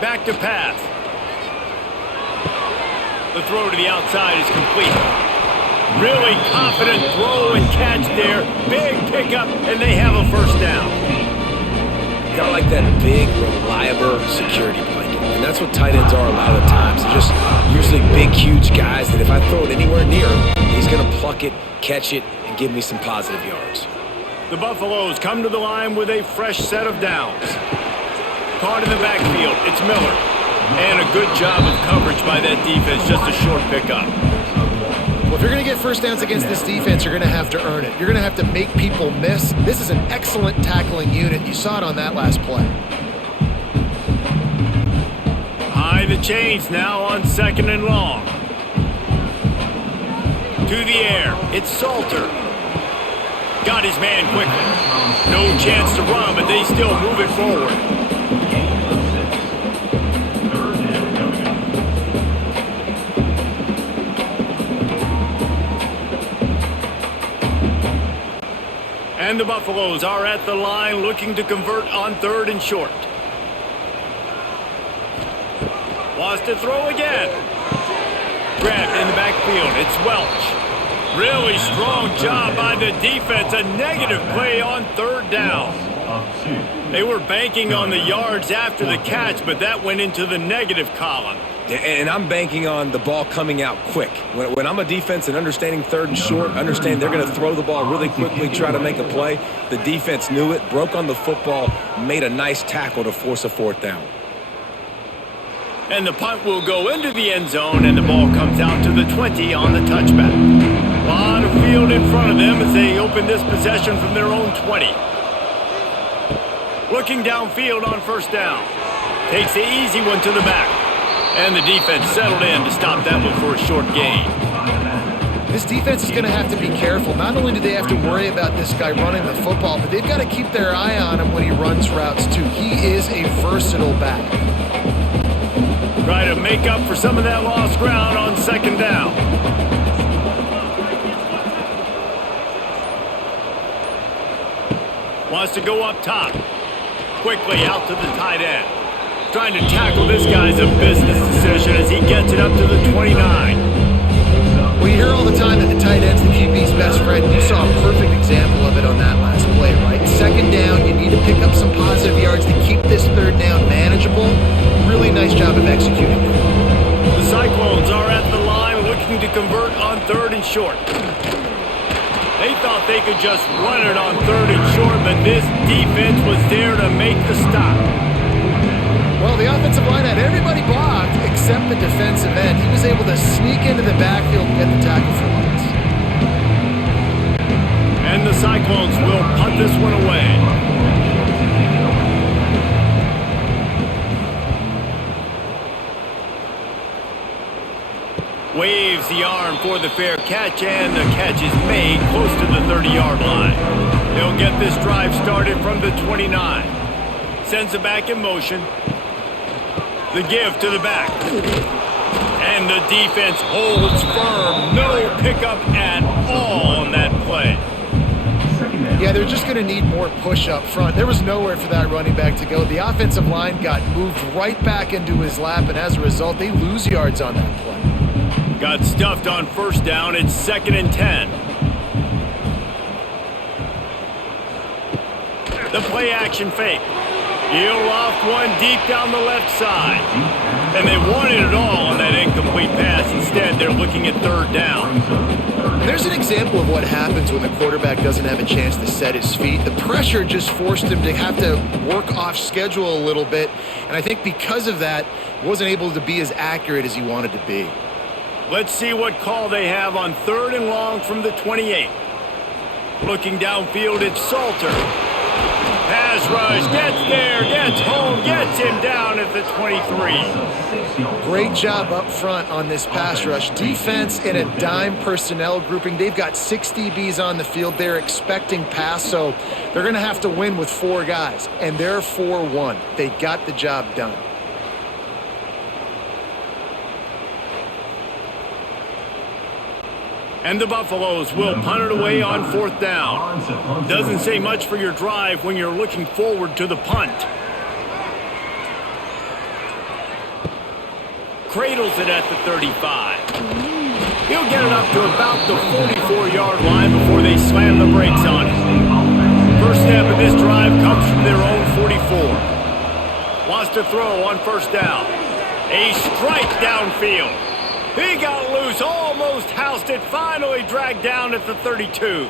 Back to pass. The throw to the outside is complete. Really confident throw and catch there. Big pickup, and they have a first down. Gotta like that big, reliable security blanket. And that's what tight ends are a lot of the times. They're just usually big, huge guys that if I throw it anywhere near him, he's gonna pluck it, catch it, and give me some positive yards. The Buffaloes come to the line with a fresh set of downs. Caught in the backfield, it's Miller. And a good job of coverage by that defense, just a short pickup. Well, if you're going to get first downs against this defense, you're going to have to earn it. You're going to have to make people miss. This is an excellent tackling unit. You saw it on that last play. High the chains now on 2nd and long. To the air, it's Salter. Got his man quickly. No chance to run, but they still move it forward. And the Buffaloes are at the line looking to convert on 3rd and short. Wants to throw again. Grabbed in the backfield. It's Welch. Really strong job by the defense. A negative play on 3rd down. They were banking on the yards after the catch, but that went into the negative column. And I'm banking on the ball coming out quick. When I'm a defense and understanding 3rd and short, understand they're going to throw the ball really quickly, try to make a play. The defense knew it, broke on the football, made a nice tackle to force a 4th down. And the punt will go into the end zone, and the ball comes out to the 20 on the touchback. A lot of field in front of them as they open this possession from their own 20. Looking downfield on 1st down. Takes the easy one to the back. And the defense settled in to stop that one for a short gain. This defense is going to have to be careful. Not only do they have to worry about this guy running the football, but they've got to keep their eye on him when he runs routes too. He is a versatile back. Try to make up for some of that lost ground on 2nd down. Wants to go up top. Quickly out to the tight end. Trying to tackle this guy's a business decision as he gets it up to the 29. Well, you hear all the time that the tight end's the QB's best friend. You saw a perfect example of it on that last play, right? 2nd down, you need to pick up some positive yards to keep this 3rd down manageable. Really nice job of executing. The Cyclones are at the line looking to convert on 3rd and short. They thought they could just run it on 3rd and short, but this defense was there to make the stop. Well, the offensive line had everybody blocked except the defensive end. He was able to sneak into the backfield and get the tackle for once. And the Cyclones will punt this one away. Waves the arm for the fair catch, and the catch is made close to the 30-yard line. They'll get this drive started from the 29. Sends it back in motion. The give to the back. And the defense holds firm. No pickup at all on that play. Yeah, they're just going to need more push up front. There was nowhere for that running back to go. The offensive line got moved right back into his lap, and as a result, they lose yards on that play. Got stuffed on 1st down. It's 2nd and 10. The play action fake. He'll loft one deep down the left side. And they wanted it all on that incomplete pass. Instead, they're looking at 3rd down. There's an example of what happens when the quarterback doesn't have a chance to set his feet. The pressure just forced him to have to work off schedule a little bit. And I think because of that, wasn't able to be as accurate as he wanted to be. Let's see what call they have on 3rd and long from the 28. Looking downfield, it's Salter. Pass rush, gets there, gets home, gets him down at the 23. Great job up front on this pass rush. Defense in a dime personnel grouping. They've got 6 DBs on the field. They're expecting pass, so they're going to have to win with 4 guys, and they're 4-1. They got the job done. And the Buffaloes will punt it away on 4th down. Doesn't say much for your drive when you're looking forward to the punt. Cradles it at the 35. He'll get it up to about the 44-yard line before they slam the brakes on it. First step of this drive comes from their own 44. Wants to throw on 1st down. A strike downfield. He got loose, almost housed it, finally dragged down at the 32.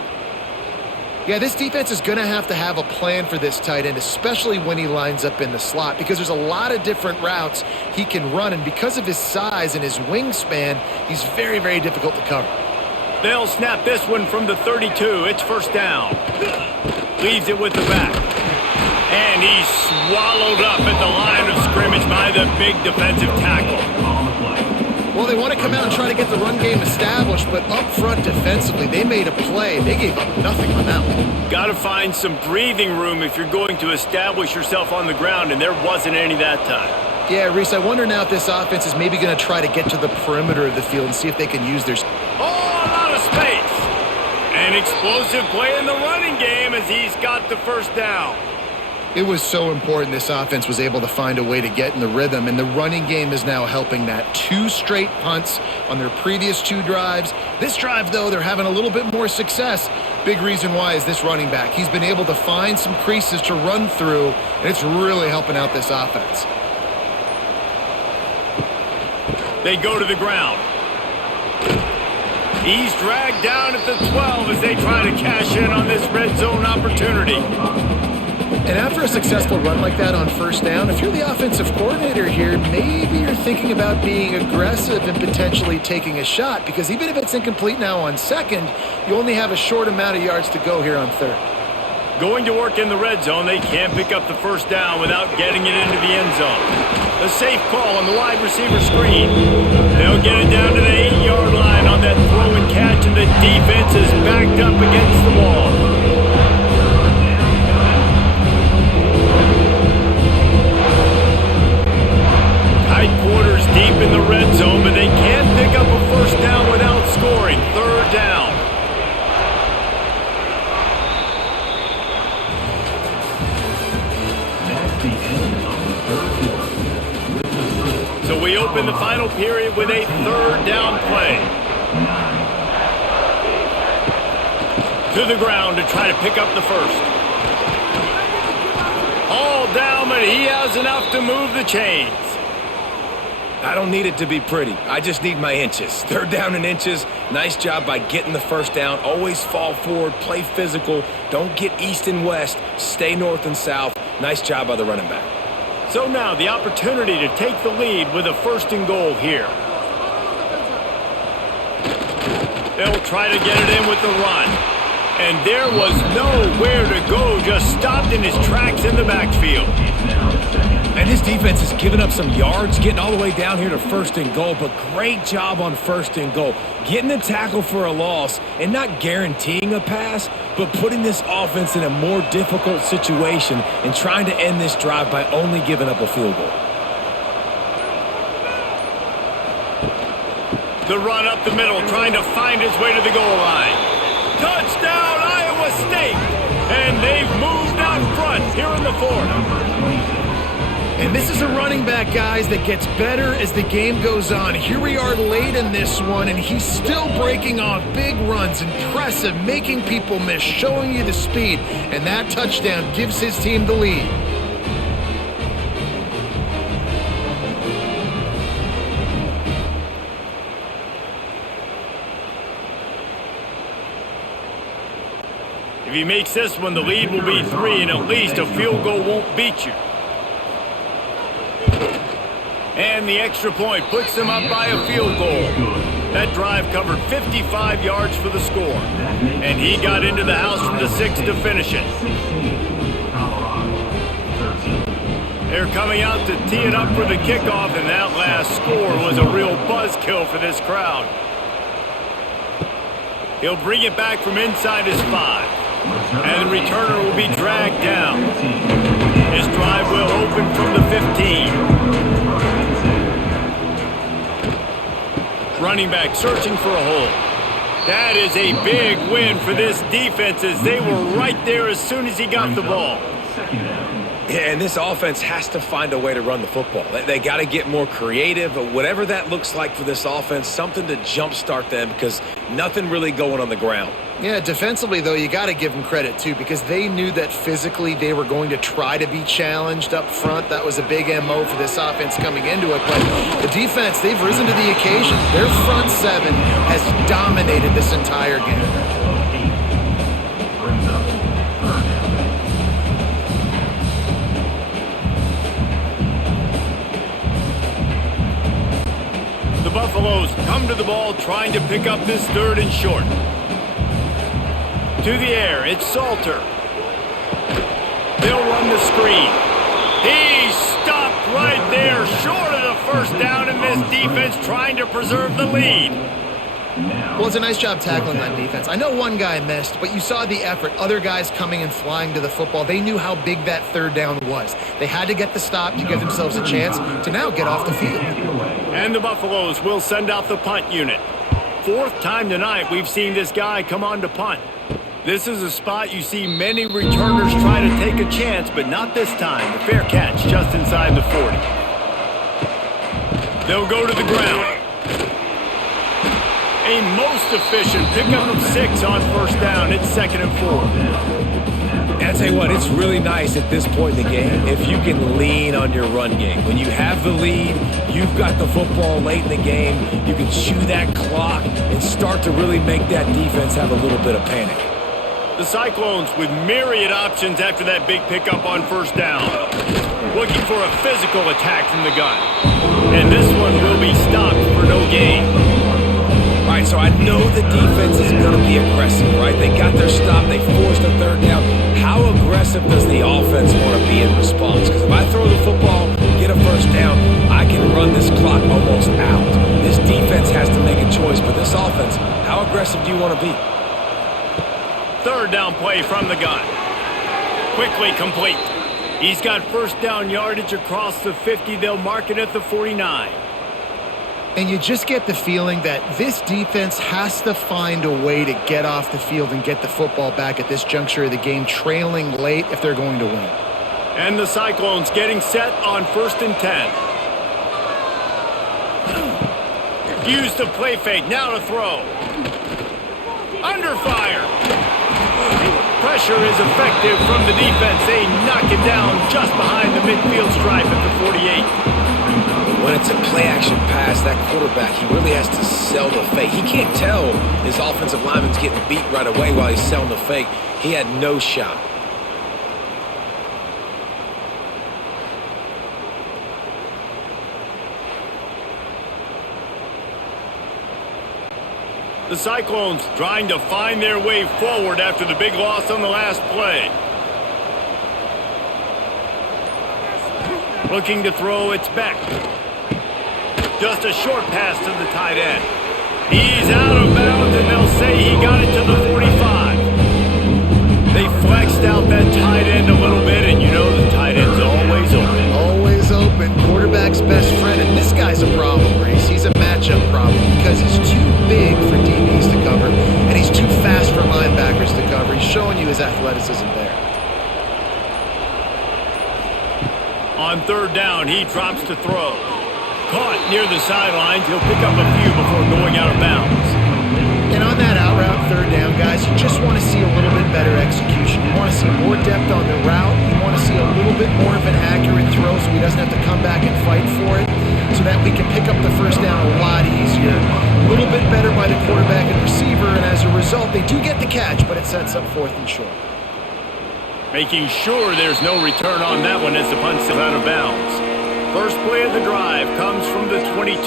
Yeah, this defense is going to have a plan for this tight end, especially when he lines up in the slot, because there's a lot of different routes he can run, and because of his size and his wingspan, he's very, very difficult to cover. They'll snap this one from the 32. It's 1st down. Leaves it with the back. And he's swallowed up at the line of scrimmage by the big defensive tackle. Well, they want to come out and try to get the run game established, but up front defensively, they made a play. They gave up nothing on that one. Got to find some breathing room if you're going to establish yourself on the ground, and there wasn't any that time. Yeah, Reese, I wonder now if this offense is maybe going to try to get to the perimeter of the field and see if they can use their... Oh, a lot of space. An explosive play in the running game as he's got the 1st down. It was so important this offense was able to find a way to get in the rhythm, and the running game is now helping that. 2 straight punts on their previous 2 drives. This drive, though, they're having a little bit more success. Big reason why is this running back. He's been able to find some creases to run through, and it's really helping out this offense. They go to the ground. He's dragged down at the 12 as they try to cash in on this red zone opportunity. And after a successful run like that on 1st down, if you're the offensive coordinator here, maybe you're thinking about being aggressive and potentially taking a shot, because even if it's incomplete now on 2nd, you only have a short amount of yards to go here on 3rd. Going to work in the red zone, they can't pick up the 1st down without getting it into the end zone. A safe call on the wide receiver screen. They'll get it down to the 8-yard line on that throw and catch, and the defense is backed up against the wall. Tight quarters deep in the red zone, but they can't pick up a 1st down without scoring. 3rd down. That's the end of the 3rd quarter. With the score. So we open the final period with a 3rd down play. To the ground to try to pick up the 1st. All down, but he has enough to move the chains. I don't need it to be pretty. I just need my inches. 3rd down in inches. Nice job by getting the 1st down. Always fall forward, play physical. Don't get east and west. Stay north and south. Nice job by the running back. So now the opportunity to take the lead with a 1st and goal here. They'll try to get it in with the run. And there was nowhere to go, just stopped in his tracks in the backfield. And this defense has given up some yards, getting all the way down here to 1st and goal, but great job on 1st and goal. Getting the tackle for a loss and not guaranteeing a pass, but putting this offense in a more difficult situation and trying to end this drive by only giving up a field goal. The run up the middle, trying to find his way to the goal line. Touchdown, Iowa State! And they've moved out front here in the 4th. And this is a running back, guys, that gets better as the game goes on. Here we are late in this one, and he's still breaking off big runs. Impressive, making people miss, showing you the speed. And that touchdown gives his team the lead. If he makes this one, the lead will be 3, and at least a field goal won't beat you. And the extra point puts them up by a field goal. That drive covered 55 yards for the score. And he got into the house from the 6 to finish it. They're coming out to tee it up for the kickoff, and that last score was a real buzzkill for this crowd. He'll bring it back from inside his 5. And the returner will be dragged down. His drive will open from the 15. Running back searching for a hole. That is a big win for this defense as they were right there as soon as he got the ball. Yeah, and this offense has to find a way to run the football. They got to get more creative, but whatever that looks like for this offense, something to jumpstart them because nothing really going on the ground. Yeah, defensively, though, you got to give them credit, too, because they knew that physically they were going to try to be challenged up front. That was a big MO for this offense coming into it. But the defense, they've risen to the occasion. Their front 7 has dominated this entire game. The Buffaloes come to the ball trying to pick up this 3rd and short. To the air, it's Salter. They'll run the screen. He stopped right there, short of the first down, and this defense trying to preserve the lead. Well, it's a nice job tackling that defense. I know one guy missed, but you saw the effort. Other guys coming and flying to the football. They knew how big that 3rd down was. They had to get the stop to give themselves a chance to now get off the field. And the Buffaloes will send out the punt unit. 4th time tonight we've seen this guy come on to punt. This is a spot you see many returners try to take a chance, but not this time. The fair catch just inside the 40. They'll go to the ground. A most efficient pickup of 6 on 1st down. It's 2nd and 4. And I tell you what, it's really nice at this point in the game if you can lean on your run game. When you have the lead, you've got the football late in the game, you can chew that clock and start to really make that defense have a little bit of panic. The Cyclones with myriad options after that big pickup on 1st down. Looking for a physical attack from the gun. And this one will be stopped for no gain. All right, so I know the defense is going to be aggressive, right? They got their stop. They forced a 3rd down. How aggressive does the offense want to be in response? Because if I throw the football, get a 1st down, I can run this clock almost out. This defense has to make a choice, but this offense, how aggressive do you want to be? 3rd down play from the gun. Quickly complete. He's got 1st down yardage across the 50. They'll mark it at the 49. And you just get the feeling that this defense has to find a way to get off the field and get the football back at this juncture of the game, trailing late if they're going to win. And the Cyclones getting set on 1st and 10. Use the play fake, now to throw. Under fire. Pressure is effective from the defense. They knock it down just behind the midfield stripe at the 48. When it's a play-action pass, that quarterback, he really has to sell the fake. He can't tell his offensive lineman's getting beat right away while he's selling the fake. He had no shot. The Cyclones trying to find their way forward after the big loss on the last play. Looking to throw, it's Beck. Just a short pass to the tight end. He's out of bounds, and they'll say he got it to the 45. They flexed out that tight end a little bit, and you know the tight end's always open. Always open. Quarterback's best friend, and this guy's a problem, Reese. He's a matchup problem because he's too big for DBs to cover, and he's too fast for linebackers to cover. He's showing you his athleticism there. On 3rd down, he drops to throw. Caught near the sidelines. He'll pick up a few before going out of bounds. And on that out route 3rd down, guys, you just want to see a little bit better execution. You want to see more depth on the route. You want to see a little bit more of an accurate throw so he doesn't have to come back and fight for it, so that we can pick up the 1st down a lot easier. A little bit better by the quarterback and receiver, and as a result, they do get the catch, but it sets up 4th and short. Making sure there's no return on that one as the punt's out of bounds. First play of the drive comes from the 22.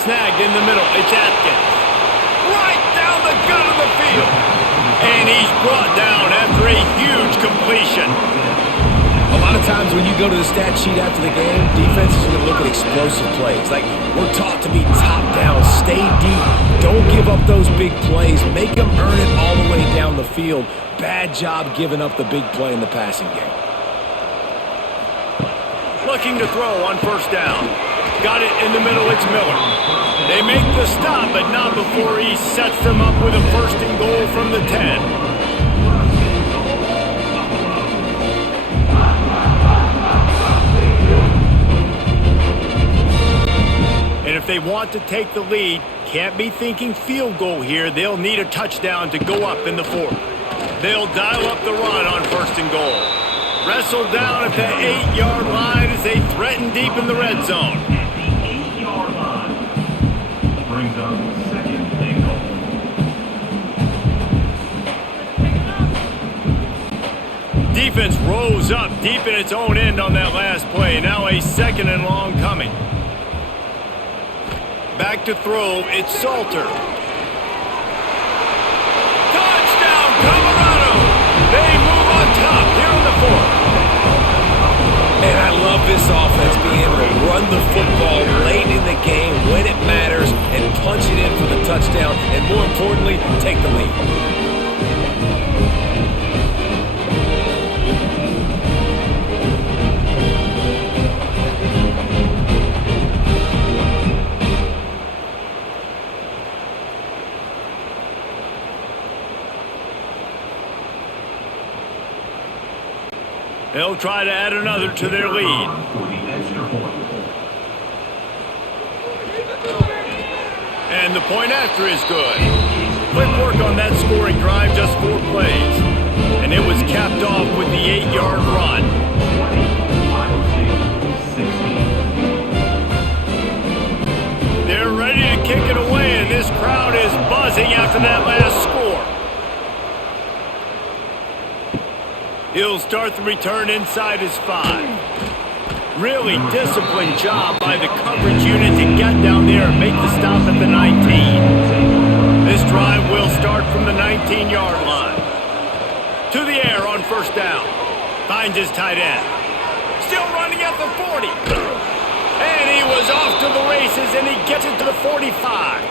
Snagged in the middle. It's Atkins. Right down the gut of the field. And he's brought down times when you go to the stat sheet after the game, defense is going to look at explosive plays. Like, we're taught to be top down, stay deep, don't give up those big plays, make them earn it all the way down the field. Bad job giving up the big play in the passing game. Looking to throw on first down. Got it in the middle, it's Miller. They make the stop, but not before he sets them up with a first and goal from the 10. And if they want to take the lead, can't be thinking field goal here. They'll need a touchdown to go up in the fourth. They'll dial up the run on first and goal. Wrestled down at the 8-yard line as they threaten deep in the red zone. At the 8-yard line. Brings up second and goal. Defense rose up deep in its own end on that last play. Now a second and long coming. Back to throw, it's Salter. Touchdown, Colorado! They move on top here in the fourth. And I love this offense being able to run the football late in the game when it matters and punch it in for the touchdown, and more importantly, take the lead. They'll try to add another to their lead. For the extra point. And the point after is good. Quick work on that scoring drive, just 4 plays. And it was capped off with the 8-yard run. 20, They're ready to kick it away, and this crowd is buzzing after that last score. He'll start the return inside his 5. Really disciplined job by the coverage unit to get down there and make the stop at the 19. This drive will start from the 19-yard line. To the air on first down. Finds his tight end. Still running at the 40. And he was off to the races, and he gets it to the 45.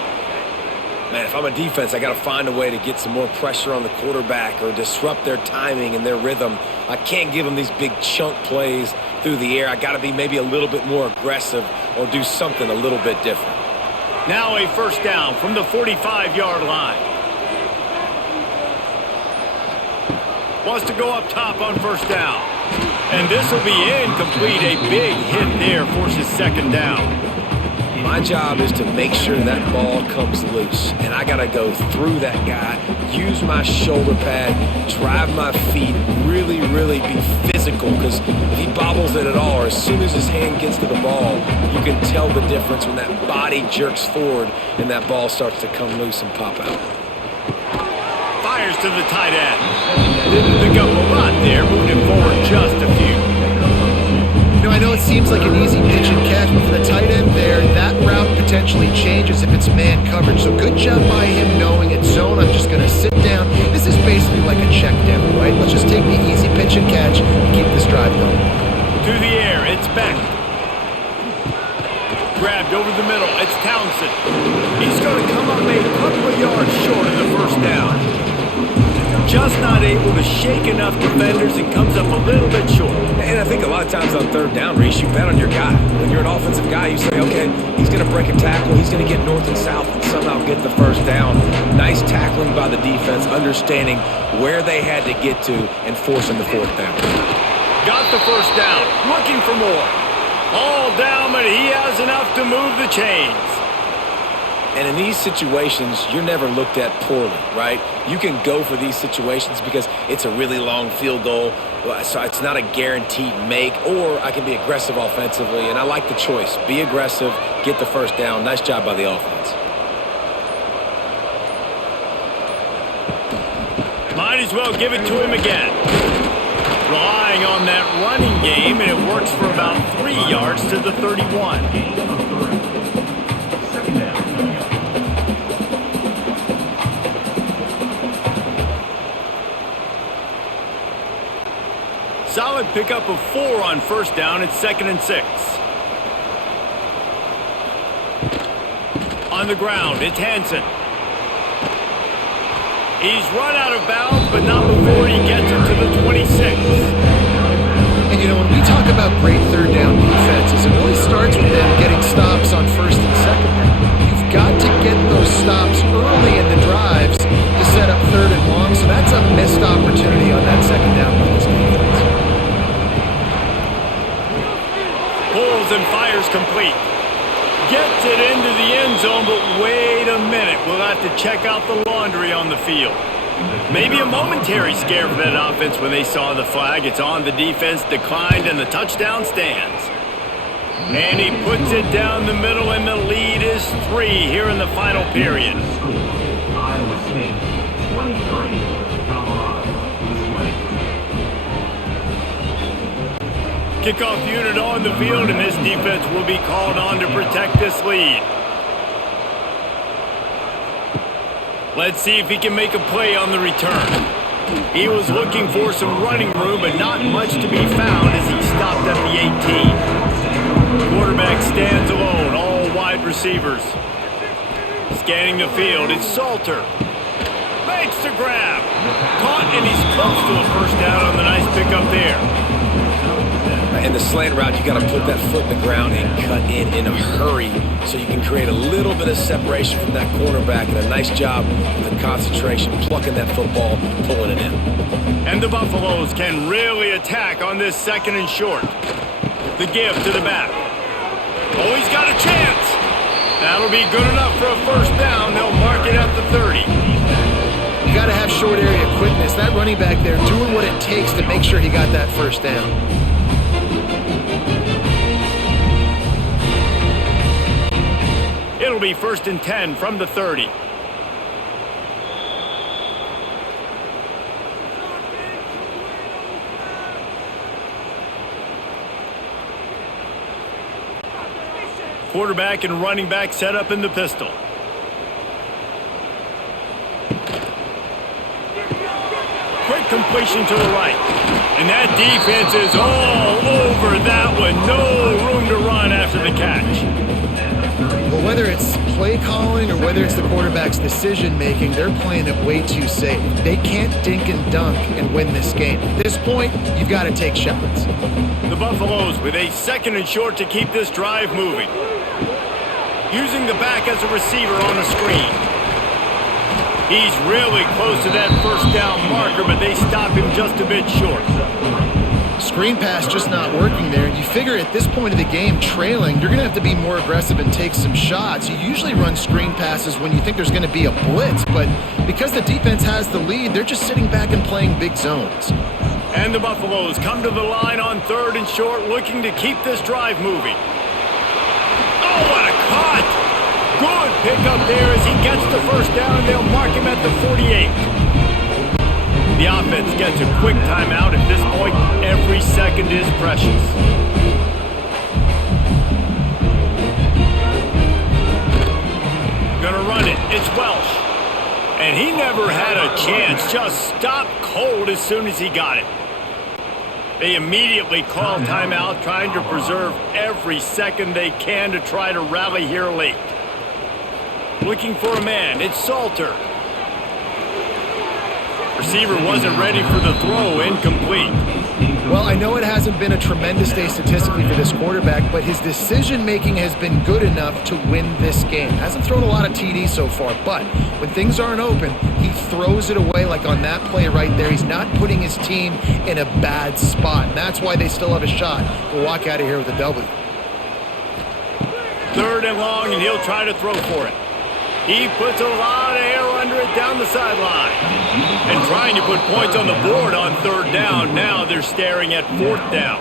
Man, if I'm a defense, I got to find a way to get some more pressure on the quarterback or disrupt their timing and their rhythm. I can't give them these big chunk plays through the air. I got to be maybe a little bit more aggressive or do something a little bit different. Now a first down from the 45-yard line. Wants to go up top on first down. And this will be incomplete. A big hit there forces second down. My job is to make sure that ball comes loose, and I got to go through that guy, use my shoulder pad, drive my feet, really, really be physical, because if he bobbles it at all, or as soon as his hand gets to the ball, you can tell the difference when that body jerks forward and that ball starts to come loose and pop out. Fires to the tight end. Didn't pick up a lot there, moved him forward just a few. You know, I know it seems like an easy pitch and catch, but for the tight end there, that route potentially changes if it's man coverage. So good job by him knowing it's zone. I'm just going to sit down. This is basically like a check down, right? Let's just take the easy pitch and catch and keep this drive going. To the air, it's Beck. Grabbed over the middle, it's Townsend. He's going to come up a couple of yards short of the first down. Just not able to shake enough defenders and comes up a little bit short. And I think a lot of times on third down, Reese, you bet on your guy. When you're an offensive guy, you say, okay, he's going to break a tackle, he's going to get north and south and somehow get the first down. Nice tackling by the defense, understanding where they had to get to and forcing the fourth down. Got the first down, looking for more. All down, but he has enough to move the chains. And in these situations, you're never looked at poorly, right? You can go for these situations because it's a really long field goal, so it's not a guaranteed make, or I can be aggressive offensively, and I like the choice. Be aggressive, get the first down. Nice job by the offense. Might as well give it to him again. Relying on that running game, and it works for about 3 yards to the 31. second down. solid pickup of 4 on first down. It's 2nd and 6. On the ground, it's Hansen. He's run out of bounds, but not before he gets it to the 26. And you know, when we talk about great third down defenses, it really starts with them getting stops on first and second down. You've got to get those stops early in the drives to set up third and long, so that's a missed opportunity on that second down by this defense. Pulls and fires complete. Gets it into the end zone, but wait a minute. We'll have to check out the laundry on the field. Maybe a momentary scare for that offense when they saw the flag. It's on, the defense declined, and the touchdown stands. And he puts it down the middle, and the lead is 3 here in the final period. Iowa State 23, Colorado 20. Kickoff unit on the field, and this defense will be called on to protect this lead. Let's see if he can make a play on the return. He was looking for some running room, but not much to be found as he stopped at the 18. Quarterback stands alone, all wide receivers. Scanning the field, it's Salter. Makes the grab. Caught, and he's close to a first down on the nice pickup there. In the slant route, you got to put that foot in the ground and cut in a hurry so you can create a little bit of separation from that cornerback, and a nice job with the concentration, plucking that football, pulling it in. And the Buffaloes can really attack on this 2nd and short. The give to the back. Oh, he's got a chance. That'll be good enough for a first down. They'll mark it at the 30. You got to have short area quickness. That running back there doing what it takes to make sure he got that first down. It'll be 1st and 10 from the 30. Quarterback and running back set up in the pistol. Quick completion to the right. And that defense is all over that one. No room to run after the catch. Well, whether it's play calling or whether it's the quarterback's decision making, they're playing it way too safe. They can't dink and dunk and win this game. At this point, you've got to take shots. The Buffaloes with a 2nd and short to keep this drive moving. Using the back as a receiver on the screen. He's really close to that first down marker, but they stop him just a bit short. Screen pass just not working there. You figure at this point of the game, trailing, you're going to have to be more aggressive and take some shots. You usually run screen passes when you think there's going to be a blitz, but because the defense has the lead, they're just sitting back and playing big zones. And the Buffaloes come to the line on 3rd and short, looking to keep this drive moving. Oh, what a cut! Good pickup there as he gets the first down, and they'll mark him at the 48. The offense gets a quick timeout. At this point, every second is precious. Gonna run it. It's Welsh. And he never had a chance. Just stopped cold as soon as he got it. They immediately call timeout, trying to preserve every second they can to try to rally here late. Looking for a man. It's Salter. Receiver wasn't ready for the throw. Incomplete. Well, I know it hasn't been a tremendous day statistically for this quarterback, but his decision-making has been good enough to win this game. Hasn't thrown a lot of TDs so far, but when things aren't open, he throws it away like on that play right there. He's not putting his team in a bad spot, and that's why they still have a shot to walk out of here with a W. 3rd and long, and he'll try to throw for it. He puts a lot of air under it down the sideline. And trying to put points on the board on 3rd down. Now they're staring at 4th down.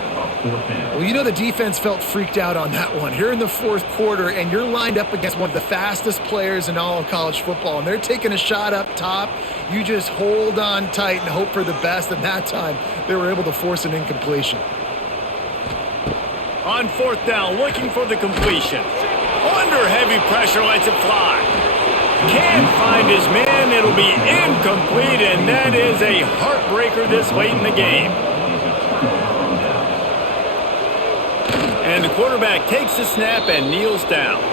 Well, you know the defense felt freaked out on that one. You're in the 4th quarter, and you're lined up against one of the fastest players in all of college football, and they're taking a shot up top. You just hold on tight and hope for the best, and that time they were able to force an incompletion. On 4th down, looking for the completion. Under heavy pressure, lets it fly. Can't find his man. It'll be incomplete, and that is a heartbreaker this late in the game. And the quarterback takes the snap and kneels down.